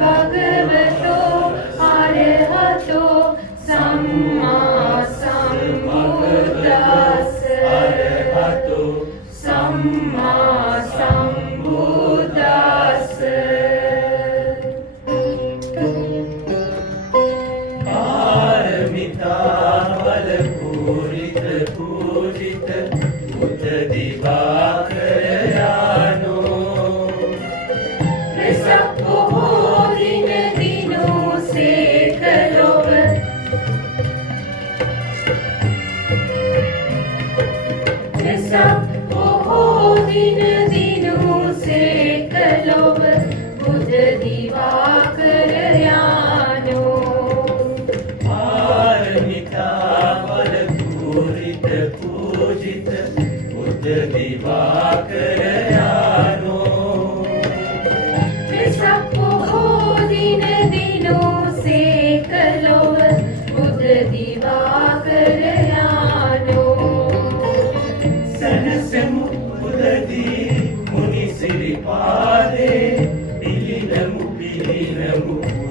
භගවතෝ අරහතෝ සම්මා සම්බුද්දස්ස අරහතෝ සම්මා සම්බුද්දස්ස පාරමිතා බල පූරිත පූජිත බුද්ධ දිවාකරයානෝ වෙසක් බොහෝ දින දිනූ සේක ලොව වෙසක් බොහෝ දින දිනූ සේක ලොව බුද්ධ දිවාකරයානෝ පාරමිතා බල පූරිත පූජිත බුද්ධ දිවාකරයානෝ වෙසක් බොහෝ දින දිනූ සේක ලොව බුද්ධ දිවාකරයානෝ සනසමු බුදදී මුනි සිරිපාදේ පිළිනමු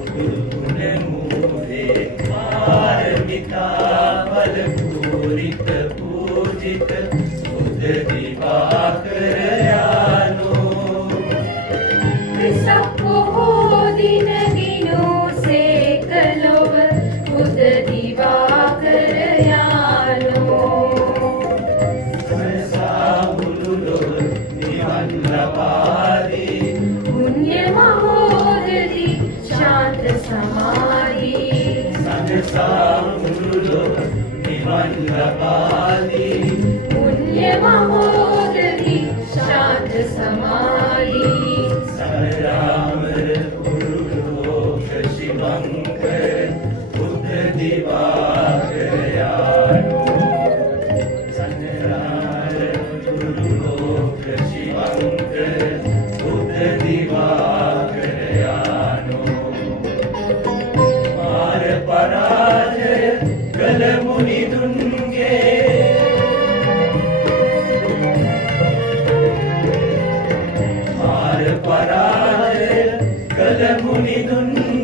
බුදුගුණමු දේ පාරමිතා බල පූරිත පූජිත බුද්ධ දිවාකරයානෝ වෙසක් බොහෝ දින දිනූ සේක ලොව බුද්ධ දිවාකරයානෝ සනසා මුළු ලොව නිවන් ලබාදී පුණ්‍ය මහෝදති ශාන්ත සමාධි සනසා මුළු ලොව නිවන් ලබාදී පුණ්‍ය මහෝදති ශාන්ත සමාධි සරාමර පුරුලෝක ශිවංකර බුද්ධ දිවාකරයානෝ සරාමර පුරුලෝක ශිවංකර බුද්ධ දිවාකරයානෝ මාර පරාජය කළ මුනිදුන්ගේ මාර පරාජය කළ මුනිදුන්ගේ